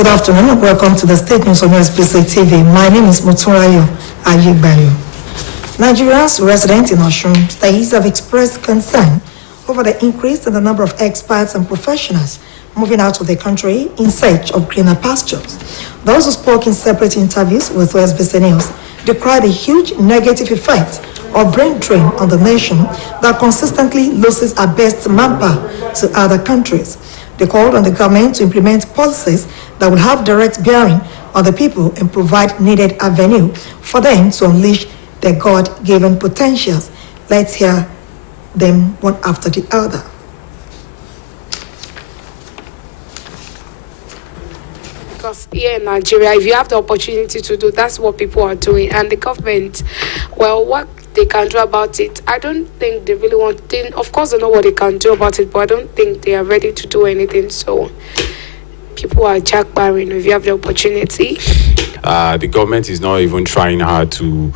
Good afternoon and welcome to the State News on OSBC TV. My name is Muturayo Ayigbayo. Nigerians resident in Osun states have expressed concern over the increase in the number of expats and professionals moving out of the country in search of greener pastures. Those who spoke in separate interviews with OSBC News decried the huge negative effect of brain drain on the nation that consistently loses our best manpower to other countries. They called on the government to implement policies that will have direct bearing on the people and provide needed avenue for them to unleash their God-given potentials. Let's hear them one after the other. Because here in Nigeria, if you have the opportunity to do, that's what people are doing. And the government, well, what they can do about it, I don't think they really want to. Of course, they know what they can do about it, but I don't think they are ready to do anything. So people are jackbarring if you have the opportunity. The government is not even trying hard to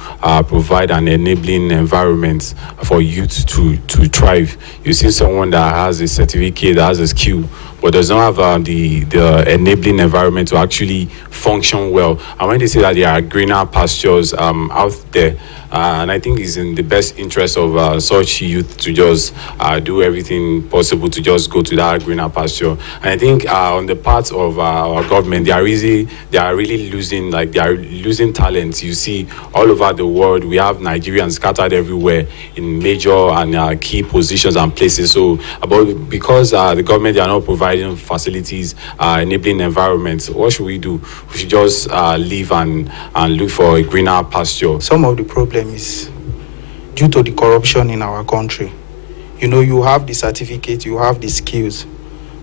provide an enabling environment for youth to thrive. You see someone that has a certificate, that has a skill, but does not have the enabling environment to actually function well. And when they say that there are greener pastures out there, and I think it's in the best interest of such youth to just do everything possible to just go to that greener pasture. And I think on the part of our government, they are really losing, like they are losing talent. You see all over the world, we have Nigerians scattered everywhere in major and key positions and places. So, because the government, they are not providing facilities, enabling environments, what should we do? We should just leave and look for a greener pasture. Some of the problem is due to the corruption in our country. You know, you have the certificate, you have the skills,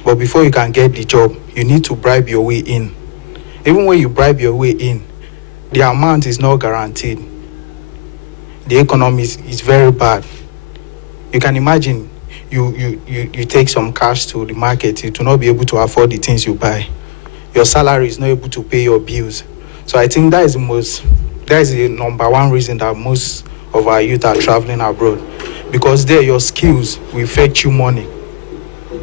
but before you can get the job, you need to bribe your way in. Even when you bribe your way in, the amount is not guaranteed. The economy is very bad. You can imagine you take some cash to the market, you do not be able to afford the things you buy. Your salary is not able to pay your bills. So I think that is the number one reason that most of our youth are traveling abroad, because there your skills will fetch you money.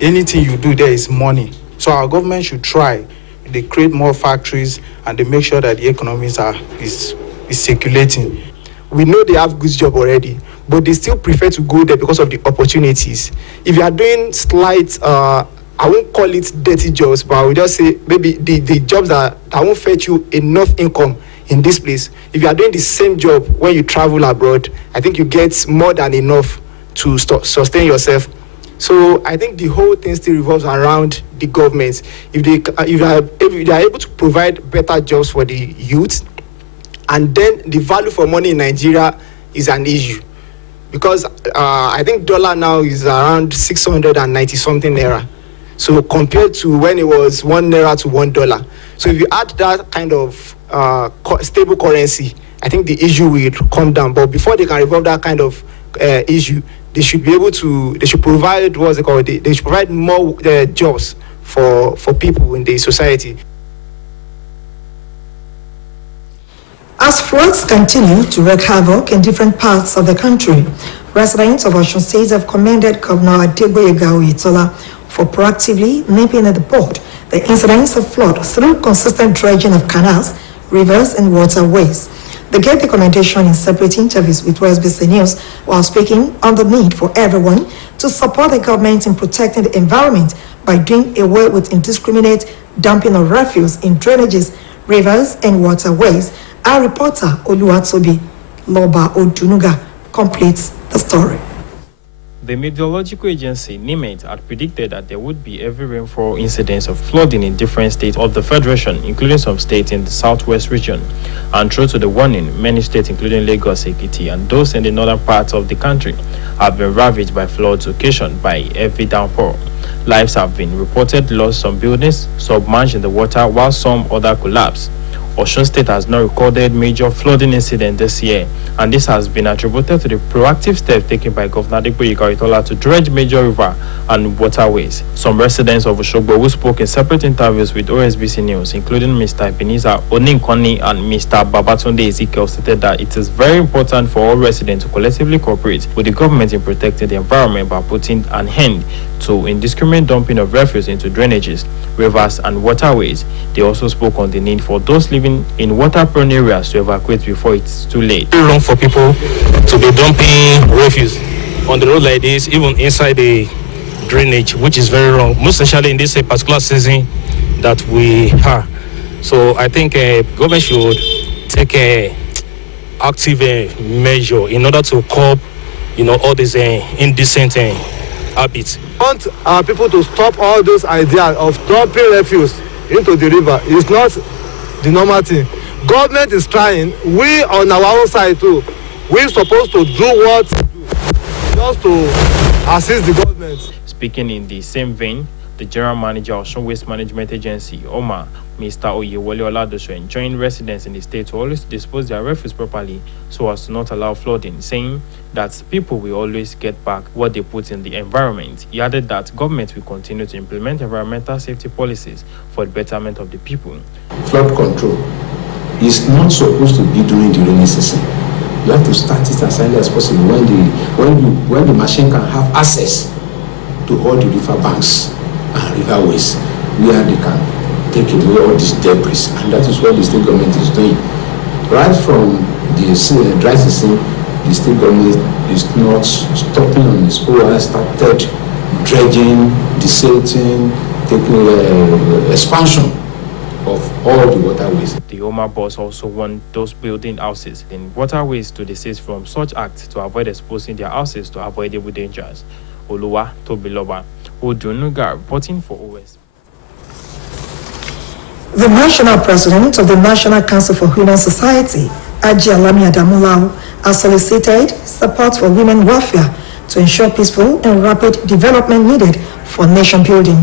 Anything you do there is money. So our government should try. They create more factories and they make sure that the economy is circulating. We know they have good job already, but they still prefer to go there because of the opportunities. If you are doing slight, I won't call it dirty jobs, but I will just say maybe the jobs that won't fetch you enough income in this place. If you are doing the same job when you travel abroad, I think you get more than enough to sustain yourself. So I think the whole thing still revolves around the government. If they are able to provide better jobs for the youth, and then the value for money in Nigeria is an issue, because I think dollar now is around 690 something naira. So compared to when it was 1 naira to $1. So if you add that kind of stable currency, I think the issue will come down. But before they can resolve that kind of issue, they should be able to, they should provide, what's it called? They should provide more jobs for people in the society. As floods continue to wreak havoc in different parts of the country, residents of Osun State have commended Governor Adegboyega Oyetola for proactively nipping in the bud the incidents of flood through consistent dredging of canals, rivers, and waterways. They gave the commendation in separate interviews with OSBC News while speaking on the need for everyone to support the government in protecting the environment by doing away with indiscriminate dumping of refuse in drainages, rivers, and waterways. Our reporter, Oluwatobi Loba Odunuga, completes the story. The meteorological agency, NIMET, had predicted that there would be heavy rainfall incidents of flooding in different states of the Federation, including some states in the southwest region. And true to the warning, many states, including Lagos, Ekiti, and those in the northern parts of the country, have been ravaged by floods occasioned by heavy downpour. Lives have been reported lost, some buildings submerged in the water, while some other collapsed. Osun State has not recorded major flooding incident this year, and this has been attributed to the proactive steps taken by Governor Adegboyega Oyetola to dredge major river and waterways. Some residents of Osogbo who spoke in separate interviews with OSBC News, including Mr. Ebenezer Oninkoni and Mr. Babatunde Ezekiel, stated that it is very important for all residents to collectively cooperate with the government in protecting the environment by putting an end to indiscriminate dumping of refuse into drainages, rivers, and waterways. They also spoke on the need for those living in water-prone areas to evacuate before it's too late. It's wrong for people to be dumping refuse on the road like this, even inside the drainage, which is very wrong, most especially in this particular season that we have. So I think government should take a active measure in order to curb, all these indecent habits. I want people to stop all those ideas of dumping refuse into the river. It's not the normal thing. Government is trying. We on our own side too. We're supposed to do what to do, just to assist the government. Speaking in the same vein, the General Manager of Osun Waste Management Agency, OMA, Mr. Oyewole Oladoso, enjoined residents in the state to always dispose their refuse properly so as to not allow flooding, saying that people will always get back what they put in the environment. He added that government will continue to implement environmental safety policies for the betterment of the people. Flood control is not supposed to be during the rainy season. You have to start it as early as possible when the machine can have access to all the river banks and riverways where they can take away all this debris, and that is what the state government is doing. Right from the dry season, the state government is not stopping on its own, started dredging, desilting, taking expansion of all the waterways. The OMA boss also warned those building houses in waterways to desist from such acts to avoid exposing their houses to avoidable dangers. Oluwa Tobiloba, Odunuga, reporting for OS. The National President of the National Council for Human Society, Aji Alami Adamulao, has solicited support for women welfare to ensure peaceful and rapid development needed for nation building.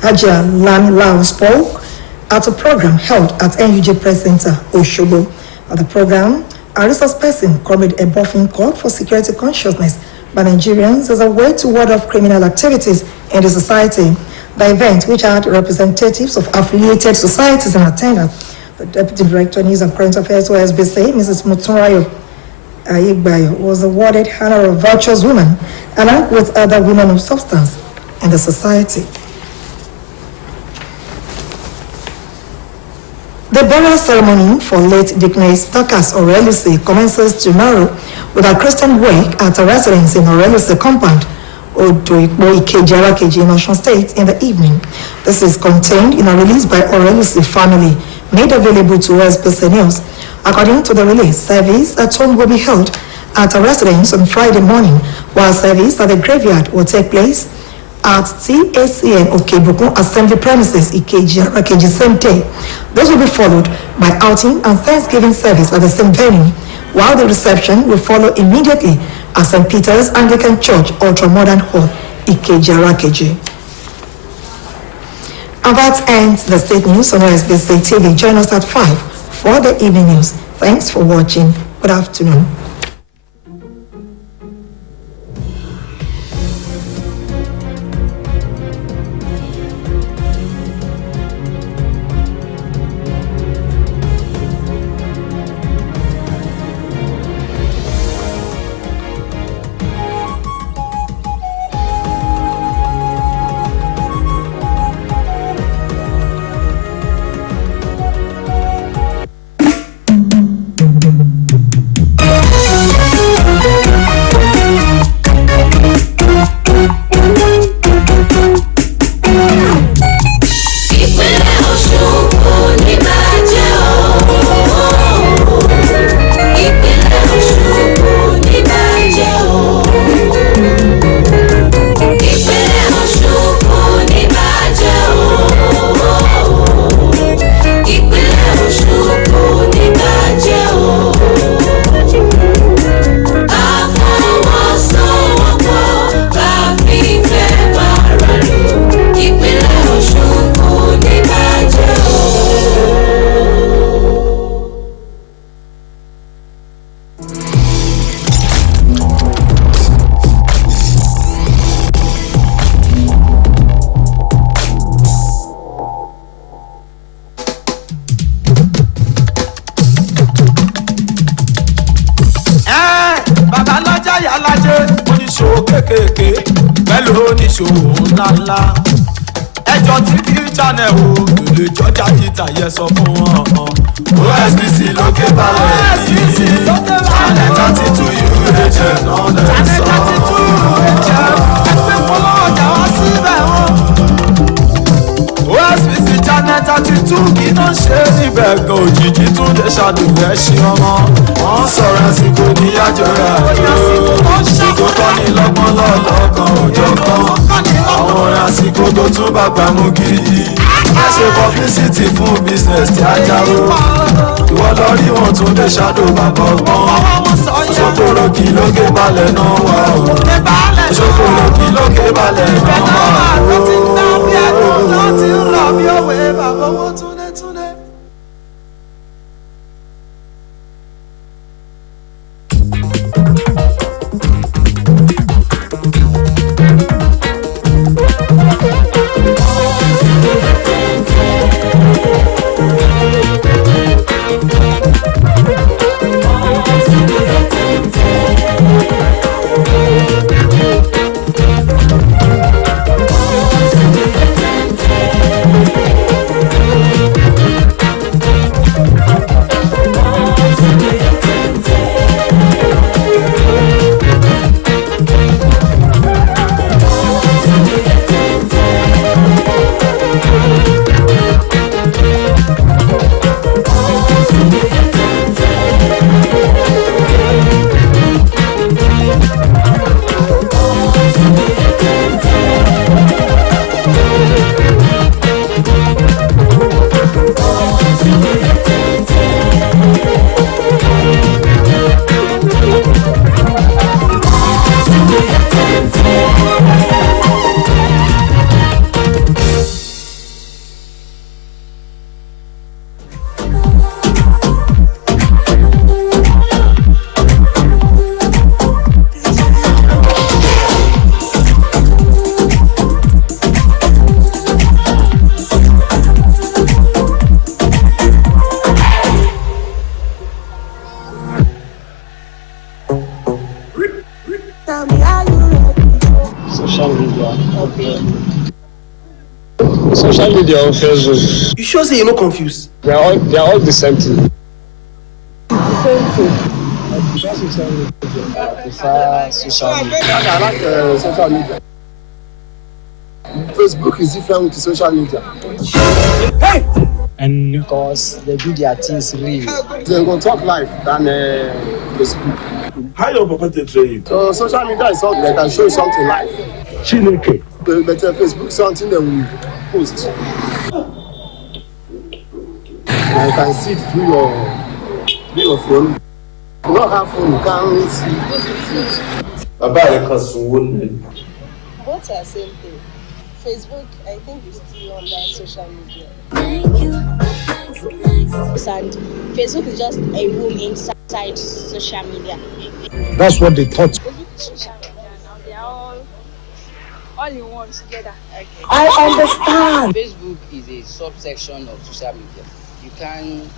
Aji Alami spoke at a program held at NUJ Press Center, Osogbo. At the program, a resource person, Comrade Ebofin, called for security consciousness by Nigerians as a way to ward off criminal activities in the society. The event, which had representatives of affiliated societies in attendance, the Deputy Director News and Current Affairs OSBC, Mrs. Motunrayo Ayigbayo, was awarded Honor of Virtuous Woman along with other women of substance in the society. The burial ceremony for late Dickness Dorcas Orelisi commences tomorrow with a Christian wake at a residence in Orelisi compound, Odoikbo Ikeji in Osun State in the evening. This is contained in a release by Orelisi family made available to OSBC News. According to the release, service at home will be held at a residence on Friday morning, while service at the graveyard will take place at TACN Okebukun Assembly Premises, Ikeji same day. This will be followed by outing and Thanksgiving service at the same venue, while the reception will follow immediately at St. Peter's Anglican Church, Ultra-Modern Hall, Ikeji. And that ends the state news on OSBC TV. Join us at 5 for the evening news. Thanks for watching. Good afternoon. oníṣòwò kéékèèké pẹ̀lú oníṣòwò ńláńlá. Ẹjọ́ TV channel o lè jọjà ìta yẹ sọ fún wọn. OSBC lókè balẹ̀ yìí channel 32 UHF náà lè sọ. channel 32 UHF ẹgbẹ́ polówó ọjà wá síbẹ̀ wọn. OSBC channel 32 kí ló ń ṣe níbẹ̀ gan òjijì tún lè ṣàdùnfẹ́ ṣe ọmọ. Wọ́n sọ̀rọ̀ àsìkò níyàjọ́ rẹ̀ àsìkò tó ní lọ́gbọ́n lọ́lọ́kan òjò kan. Àwọn orin àsìkò tó tún bá gbàmú gidi. Ẹ ṣe publicity fún business tí a jáwó. Ìwọ lọ rí wọn tún lè ṣàdùn bàbá ọgbọ́n. Ṣòkòrò kí lókè balẹ̀ náà wà o. Ṣòkòrò kí lókè balẹ̀ náà wà o. Social media on Facebook. You sure say you're not confused? They are all the same thing. The same thing. I prefer social media. I like social media. Facebook is different with social media. Hey! And because they do their things real. They go talk live than Facebook. How your papa they train you? So social media is something they can show something live. Chineke. But Facebook something they will post. And you can see it through your phone. You don't have phone, you can't see it. Both are same thing. Facebook, I think, is still under social media. And Facebook is just a room inside social media. That's what they thought. Facebook is social media now. They are all in one together. Okay. I understand. Facebook is a subsection of social media. You can't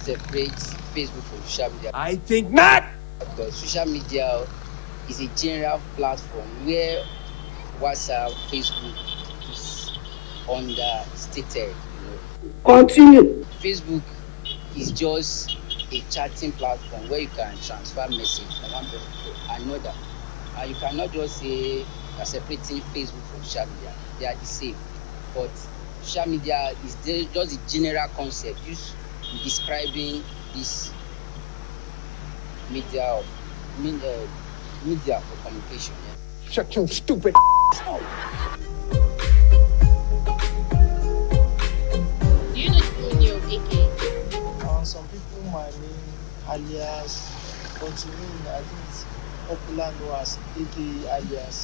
separate Facebook from social media. I think not. Because social media is a general platform where WhatsApp, Facebook is understated. Continue. Facebook is just a chatting platform where you can transfer message from one person to another. And you cannot just say you're separating Facebook from social media. They are the same. But social media is just a general concept used in describing this media for communication. Yeah. Shut your stupid Do you know the meaning of AK? Some people might mean alias, but to me, I think it's popular known as AK alias.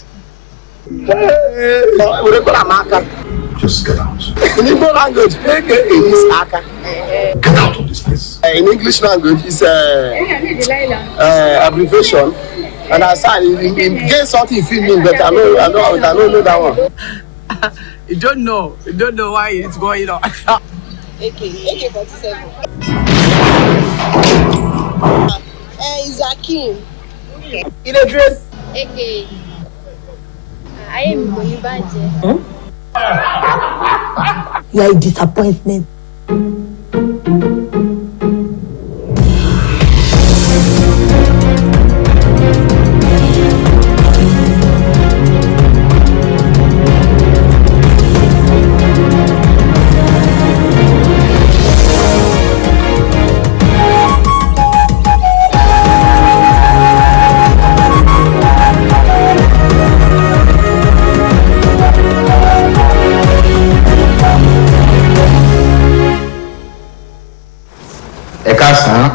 Just get out. In Igbo language, AK is Aka. Get out of this place. In English language, it's abbreviation. And I said, in case something you feel mean, but I don't know that one. You don't know why it's going on. AK-47. It's Akim. In a dress. aka ayé mi kò ní bàjẹ́. You are a disappointment.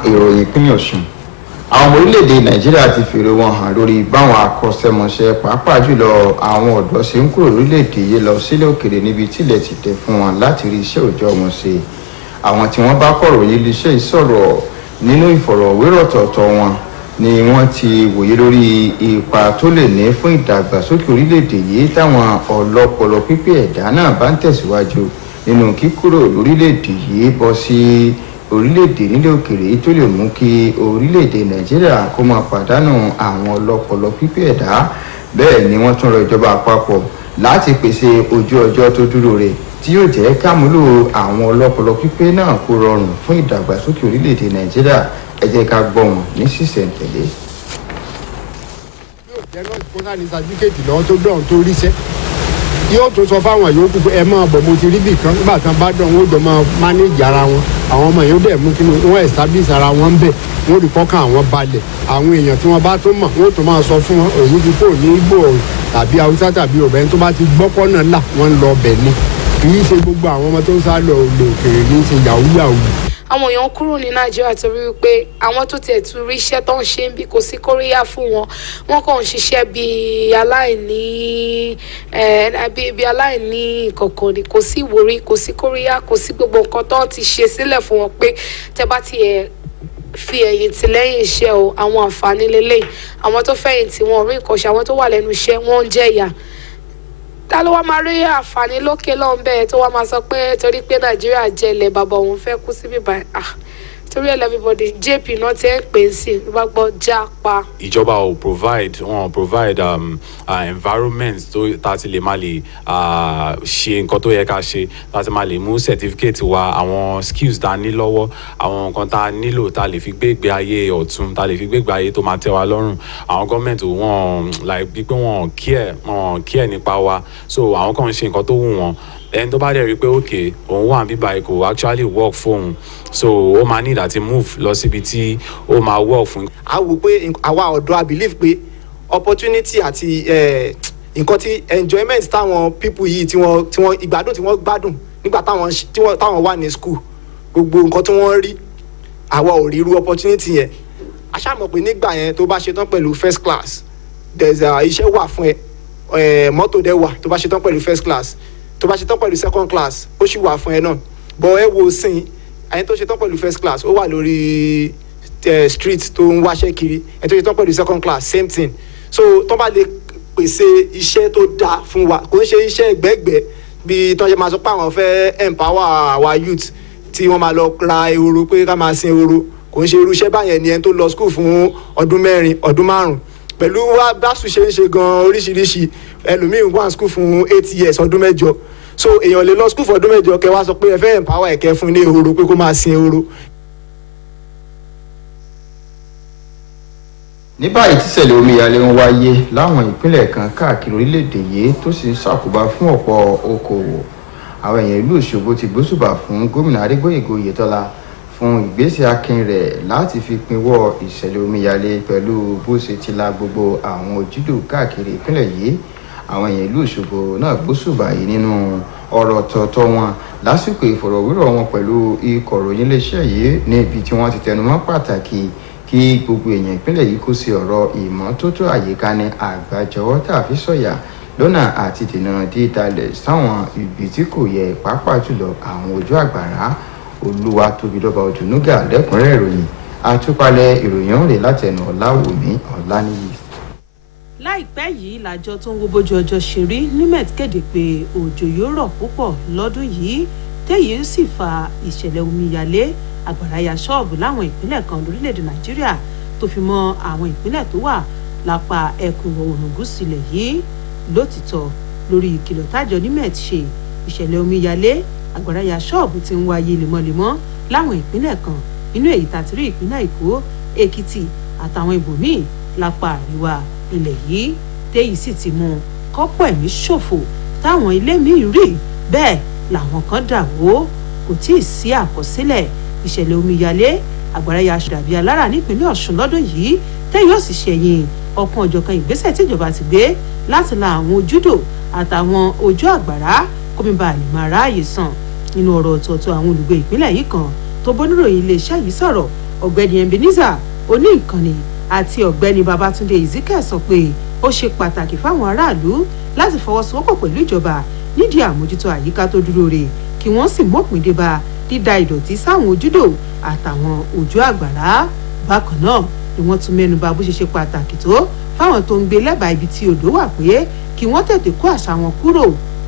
ìròyìn ìpínlẹ̀ Ọ̀ṣun. Àwọn ọmọ orílẹ̀-èdè Nàìjíríà ti fèrè wọn hàn lórí báwọn akọ́ṣẹ́mọṣẹ́ pàápàá jùlọ àwọn ọ̀dọ́ ṣe ń kúrò lórílẹ̀-èdè yìí lọ sílẹ̀ òkèrè níbi tílẹ̀ ti tẹ̀ fún wọn láti rí iṣẹ́ òòjọ́ wọn ṣe. Àwọn tí wọ́n bá kọ̀ròyìn iléeṣẹ́ ìsọ̀rọ̀ nínú ìfọ̀rọ̀wérọ̀ ọ̀tọ̀ọ̀tọ̀ wọn ni wọ́n ti wòye lórí ipa tó lè ní fún ìdàgbàsókè orílẹ̀-èdè yìí táwọn ọlọ́pọlọ pípé ẹ̀dá náà bá ń tẹ̀síwájú nínú kíkúrò lórílẹ̀-èdè yìí bọ́ sí orílẹ̀-èdè nílẹ̀ òkèrè tó lè mú kí orílẹ̀-èdè Nàìjíríà kó máa pàdánù àwọn ọlọ́pọlọ pípé ẹ̀dá. Bẹ́ẹ̀ ni wọ́n tún rọ ìjọba àpapọ̀ láti pèsè ojú ọjọ́ tó dúró re tí yóò jẹ́ kámúlò àwọn ọlọ́pọlọ pípé náà kó rọrùn fún ìdàgbàsókè orílẹ̀-èdè Nàìjíríà. Ẹ jẹ́ ká gbọ́ wọn ní sísẹ̀ntẹ̀lé. yóò jẹ́ náà kó sáà ní sàdíkèétì lọ́wọ́ tó dọ̀rùn tó ríṣẹ́ yóò tún sọ fáwọn yòókù pé ẹ máa bọ̀ mo ti rí bì kan nígbà tán bá dán wọn ó jọ máa mánéjì ara wọn àwọn ọmọ yóò dẹ̀ mú kí wọ́n establish ara wọn bẹ̀ wọ́n rí kọ́kàn àwọn balẹ̀ àwọn èèyàn tí wọ́n bá tó mọ̀ wọ́n tó máa sọ fún wọn òun ti kó ní Ìgbò tàbí Haúsá tàbí obìnrin tó bá ti gbọ́pọ̀ náà là wọ́n ń lọ bẹ̀ ni kì í ṣe gbogbo àwọn ọmọ tó ń sá lọ òde òkèèrè ní í ṣe yahoo yahoo. Àwọn èèyàn kúrò ní Nàìjíríà torí wípé àwọn tó tiẹ̀ tún rí iṣẹ́ tó ń ṣe ń bí kò sí kóríyá fún wọn wọ́n kàn ń ṣiṣẹ́ bíi aláìní ìkọ̀kọ̀ ni kò sí ìwúrí kò sí kóríyá kò sí gbogbo nǹkan tó ti ṣe sílẹ̀ fún wọn pé tẹ́ bá tiẹ̀ fi ẹ̀yìn tì lẹ́yìn iṣẹ́ o àwọn àǹfààní lélẹ̀ àwọn tó fẹ̀yìntì wọn ò rí nǹkan ṣe àwọn tó wà lẹ́nu iṣẹ́ wọ́n ń jẹ̀yà ta ló wá máa rí àǹfààní lókè lọ́hùn bẹ́ẹ̀ tó wá máa sọ pé torí pé Nàìjíríà jẹ́ ilẹ̀ bàbá òun fẹ́ kú síbí báyìí torí everybody JP náà ti ń pè é sí ló bá gbọ́ jápa. Ìjọba ò provide environment tó tá a ti lè máa lè ṣe nǹkan tó yẹ ká ṣe tá a ti máa lè mú certificate wa àwọn skills tá a ní lọ́wọ́ àwọn nǹkan tá a nílò tá a lè fi gbé ìgbé ayé ọ̀tun tá a lè fi gbé ìgbé ayé tó máa tẹ́ wa lọ́rùn àwọn gọ́ọ̀mẹ̀ntì wọn bí pé wọn care nípa wa so àwọn kan ń ṣe nǹkan tó wù wọn ẹni tó bá dẹ̀ rí pé okay òun wà bíbá ẹ̀ kò actually work fóun so ó máa need àti move lọ síbi tí ó máa work fún. a wò pé àwa ọ̀dọ́ I believe pé opportunity àti nǹkan tí enjoyment táwọn people yìí tí wọ́n ìgbádùn tí wọ́n gbádùn nígbà táwọn wà ní school gbogbo nǹkan tí wọ́n rí àwa ò rí irú opportunity yẹn a ṣáà mọ̀ pé nígbà yẹn tó bá ṣetán pẹ̀lú first class there's iṣẹ́ wà fún ẹ mọ́tò dẹ̀ wà tó bá ṣetán pẹ̀lú first class tó bá ṣetán pẹ̀lú second class ó sì wà fún ẹ náà bọ̀ ẹ wo sìn ẹni tó ṣetán pẹ̀lú first class ó wà lórí street tó ń wáṣẹ́ kiri ẹni tó ṣetán pẹ̀lú second class same thing so tó bá lè pèsè iṣẹ́ tó dáa fún wa kò ń ṣe iṣẹ́ ẹgbẹ́gbẹ́ bí tó ṣe máa sọ pé àwọn fẹ́ empower our youth tí wọ́n máa lọ ra ehoro pé ká máa sin ehoro kò ń ṣe irú iṣẹ́ báyẹn ni ẹni tó lọ school fún ọdún 4 ọdún 5 pẹ̀lú wá báṣù ṣe ń ṣe gan oríṣiríṣi ẹlòmíín wà school fún 8 years ọdún 8 so èèyàn lè lọ school fún ọdún 8 kẹ wá sọ pé ẹ fẹ́ empower ẹ̀kẹ́ fún ní ehoro pé kó máa sin ehoro. Ní báyìí tíṣẹ̀lẹ̀ omíyalé ń wáyé láwọn ìpínlẹ̀ kan káàkiri orílẹ̀-èdè yìí tó sì ń ṣàkóbá fún ọ̀pọ̀ okòwò àwọn èèyàn ìlú Òṣogbo ti gbóṣùbà fún gómìnà Adégbóyèga Oyètọ́lá fún ìgbésẹ̀ akin rẹ̀ láti fi pinwọ́ ìṣẹ̀lẹ̀ omíyalé pẹ̀lú bó ṣe ti la gbogbo àwọn ojúdò káàkiri ìpínlẹ̀ yìí àwọn èèyàn ìlú Òṣogbo náà gbóṣùbà yìí nínú ọ̀rọ̀ ọ̀tọ̀ọ̀tọ̀ wọn lásìkò ìfọ̀rọ̀wérọ̀ wọn pẹ̀lú ikọ̀ ìròyìn iléeṣẹ́ yìí níbi tí wọ́n ti tẹnumọ́ pàtàkì kí gbogbo èèyàn ìpínlẹ̀ yìí kó sí ọ̀rọ̀ ìmọ́tótó àyíká ní àgbájọwọ́ tàbí sọ̀yà lọ́nà àti dènà dídalẹ̀ sáwọn ibi tí kò yẹ pàápàá jùlọ àwọn ojú àgbàrá Olúwatóbilọ́ba Odùnúgà lẹ́kùnrẹ́rẹ́ ìròyìn àtúpalẹ̀ ìròyìn ọ̀rẹ́ látẹnu Ọláwùmí Ọláníyì. Láìpẹ́ yìí làjọ tó ń wo bójú ọjọ́ ṣe rí NIMET kéde pé òjò yóò rọ̀ púpọ̀ lọ́dún yìí téyìí sì fa ìṣẹ̀lẹ̀ omíyalé àgbàrá ya ṣọ́ọ̀bù láwọn ìpínlẹ̀ kan lórílẹ̀‐èdè Nàìjíríà tó fi mọ́ àwọn ìpínlẹ̀ tó wà lápá ẹkùn ìwọ̀ oòrùn gúúsù ilẹ̀ yìí. Lótìtọ́ lórí ìkìlọ̀ tájọ nimet ṣe, ìṣẹ̀lẹ̀ omíyalé àgbàrá ya ṣọ́ọ̀bù ti ń wáyé lemọ́lemọ́ láwọn ìpínlẹ̀ kan nínú èyí tàtírí ìpínlẹ̀ Èkó, Èkìtì àtàwọn ibòmíì lápá àríwá ilẹ̀ yìí, téyìí sì ti mú kọ́pọ̀ ẹ̀mí ṣòfò táwọn ilé míì rí bẹ́ẹ̀ làwọn kan dà wó. Kò tí ì sí àkọsílẹ̀ ìṣẹ̀lẹ̀ omíyalé àgbàrá ya ṣàbí alára nípínlẹ̀ Ọ̀ṣun lọ́dún yìí, téyìí ó sì ṣẹ̀yìn ọ̀kan ọ̀jọ̀kan ìgbésẹ̀ tíjọba ti gbé láti la àwọn ojúdò àtàwọn ojú àgbàrá kómi bá lè máa ráàyè sàn. Nínú ọ̀rọ̀ ọ̀tọ̀ọ̀tọ̀ àwọn olùgbé ìpínlẹ̀ yìí kan tó bóníròyìn iléeṣẹ́ yìí sọ̀rọ̀, ọ̀gbẹ́ni Ebenezer Oníìkànnì àti ọ̀gbẹ́ni Babátúndé Ezekiel sọ pé ó ṣe pàtàkì fáwọn aráàlú láti fọwọ́sowọ́pọ̀ pẹ̀lú ìjọba nídìí àmójútó àyíká tó dúró re, kí wọ́n sì mọ́pin dé bá dídá ìdọ̀tí sáwọn ojúdò àtàwọn ojú àgbàrá. Bákan náà ni wọ́n tún mẹ́nuba bó ṣe ṣe pàtàkì tó fáwọn tó ń gbé lẹ́bàá ibi tí odò wà pé kí wọ́n tètè kó àṣà wọn kúrò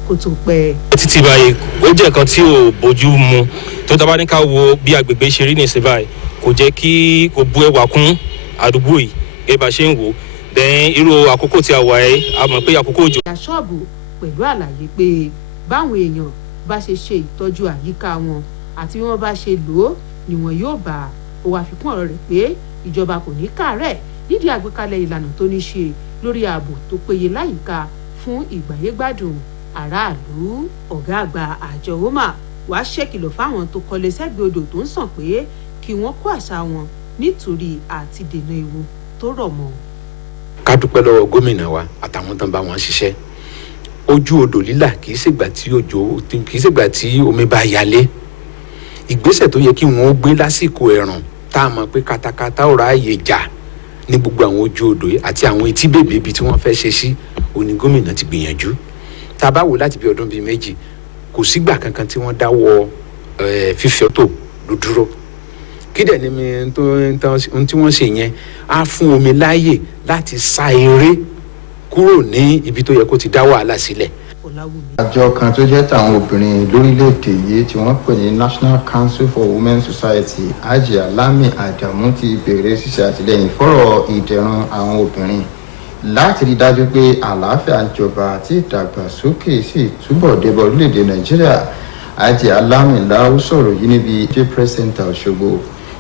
kó tó pẹ́. títí báyìí ó jẹ́ nǹkan tí ò bójú mu tó tá bá ní ká wo bí agbègbè ṣe rí nìsín báyìí, kò jẹ́ kí kò bu ẹwà kún àdúgbò yìí gẹ́gẹ́ bá ṣe ń wò. Then irú àkókò tí a wà ẹ́ a mọ̀ pé àkókò òjò. ìyá ṣọ́ọ̀bù pẹ̀lú àlàyé pé báwọn èèyàn bá ṣe ṣe ìtọ́jú àyíká wọn àti bí wọ́n bá ṣe lò ó ni wọn yóò bá. Ó wá fi kún ọ̀rọ̀ rẹ̀ pé ìjọba kò ní káàárẹ̀ nídìí àgbékalẹ̀ ìlànà tó ní ṣe lórí ààbò tó péye láyìíká fún ìgbáyégbádùn aráàlú. Ọ̀gá àgbà àjọ OMA wàá ṣèkìlọ̀ fáwọn tó kọ́lé sẹ́gbẹ̀ẹ́ odò tó ń sàn pé kí wọ́n kó àṣà wọn nítorí àti dènà ewu tó rọ̀ mọ́. ká dúpẹ́ lọ́wọ́ gómìnà wa àtàwọn tó ń bá wọn ṣiṣẹ́. Ojú odò lílà kì í ṣègbà tí omi bá yalé. Ìgbésẹ̀ tó yẹ kí wọ́n gbé lásìkò ẹ̀rùn tá a mọ̀ pé katakata ọ̀rọ̀ ààyè jà ní gbogbo àwọn ojú odò àti àwọn etí bèbè ibi tí wọ́n fẹ́ ṣe sí, òní gómìnà ti gbìyànjú. Tá a bá wò láti bí ọdún bíi méjì kò sígbà kankan tí wọ́n dáwọ́ fífi ọ̀tò dúró. Kí dẹ̀ ni ohun tí wọ́n ṣe yẹn á fún omi láàyè láti sá eré kúrò ní ibi tó yẹ kó ti dá wàhálà sílẹ̀. àjọ kan tó jẹ́ tàwọn obìnrin lórílẹ̀‐èdè yìí tí wọ́n pè ní National Council for Women Society Ajia Lami Adamu ti bẹ̀rẹ̀ ṣíṣe àtìlẹ́yìn fọ́rọ̀ ìdẹ̀rùn àwọn obìnrin láti rí dájú pé àlàáfíà ń jọba àti ìdàgbàsókè sì túbọ̀ débọ̀ orílẹ̀‐èdè Nàìjíríà. Ajia Lami Lau sọ̀rọ̀ yìí níbi J Press Center Òṣogbo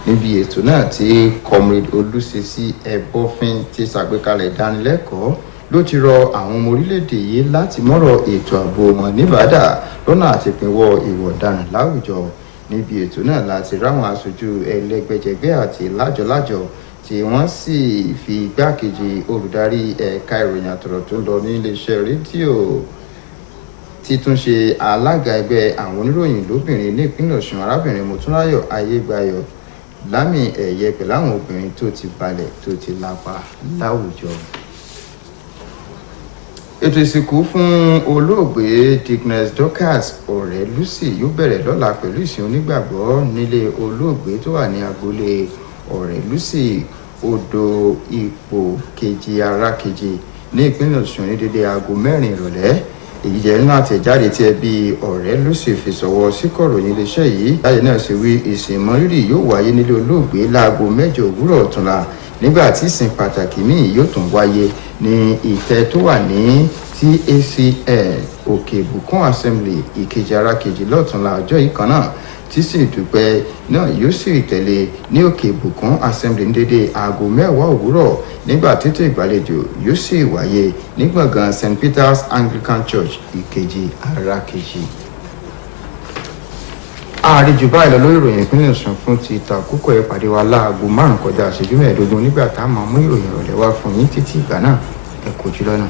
níbi ètò náà tí Comrade Olúṣèṣì Ẹ̀bọ́fín ti ṣàgbékalẹ̀ ìdánilẹ́kọ̀ọ́ ló ti rọ àwọn ọmọ orílẹ̀-èdè yìí láti mọ́rọ̀ ètò ààbò wọn níbàdà lọ́nà àti pinwọ́ ìwà ọ̀daràn láwùjọ. Níbi ètò náà láti ráwọn aṣojú ẹlẹ́gbẹ́jẹgbẹ́ àti lájọlájọ tí wọ́n sì fi igbákejì olùdarí ẹ̀ka ìròyìn àtọ̀rọ̀ tó ń lọ ní iléeṣẹ́ rédíò títúnṣe alága ẹgbẹ́ àwọn oníròyìn lóbìnrin ní ìpínlẹ̀ Ọ̀ṣun arábìnrin Mọ́túnráyọ̀ Ayégbáyọ̀ lámì ẹ̀yẹ pẹ̀lú àwọn obìnrin tó ti balẹ̀ tó ti lápa láwùjọ. Ètò ìsìnkú fún olóògbé Dickness Dorcas ọ̀rẹ́ Lucy yóò bẹ̀rẹ̀ lọ́la pẹ̀lú ìsìn onígbàgbọ́ nílé olóògbé tó wà ní agboolé ọ̀rẹ́ Lucy odò ipò kejì ara kejì ní ìpínlẹ̀ Ọ̀ṣun ní dédé aago 4 ìrọ̀lẹ́. Èyí jẹ́ nínú àtẹ̀jáde tí ẹbí ọ̀rẹ́ Lucy fi sọ̀wọ́ síkọ̀ròyìn iléeṣẹ́ yìí. Láyé náà ṣe wí ìsìn mọ́rírì yóò wáyé nílé olóògbé láago 8 òwúrọ̀ ọ̀túnla nígbà tí ìsìn pàtàkì míì yóò tún wáyé ní ìtẹ́ tó wà ní TACN Òkè Ìbùkún Assembly ìkejì ara kejì lọ́túnla ọjọ́ yìí kan náà tí sì dúpẹ́ náà yóò sì tẹ̀lé ní Òkè Ìbùkún Assembly ní dédé aago 10 òwúrọ̀ nígbà tètè ìgbàlejò yóò sì wáyé ní gbọ̀ngàn St Peter's Anglican Church ìkejì ara kejì. Àríjù báyìí lọ lórí ìròyìn ìpínlẹ̀ Ọ̀ṣun fún ti ìtàkùkọ ìpàdé wa láago 5 kọjá ìṣẹ́jú 15 nígbà tá a máa mú ìròyìn ìrọ̀lẹ́ wá fún yín títí ìgbà náà ẹ kú ojú lọ́nà.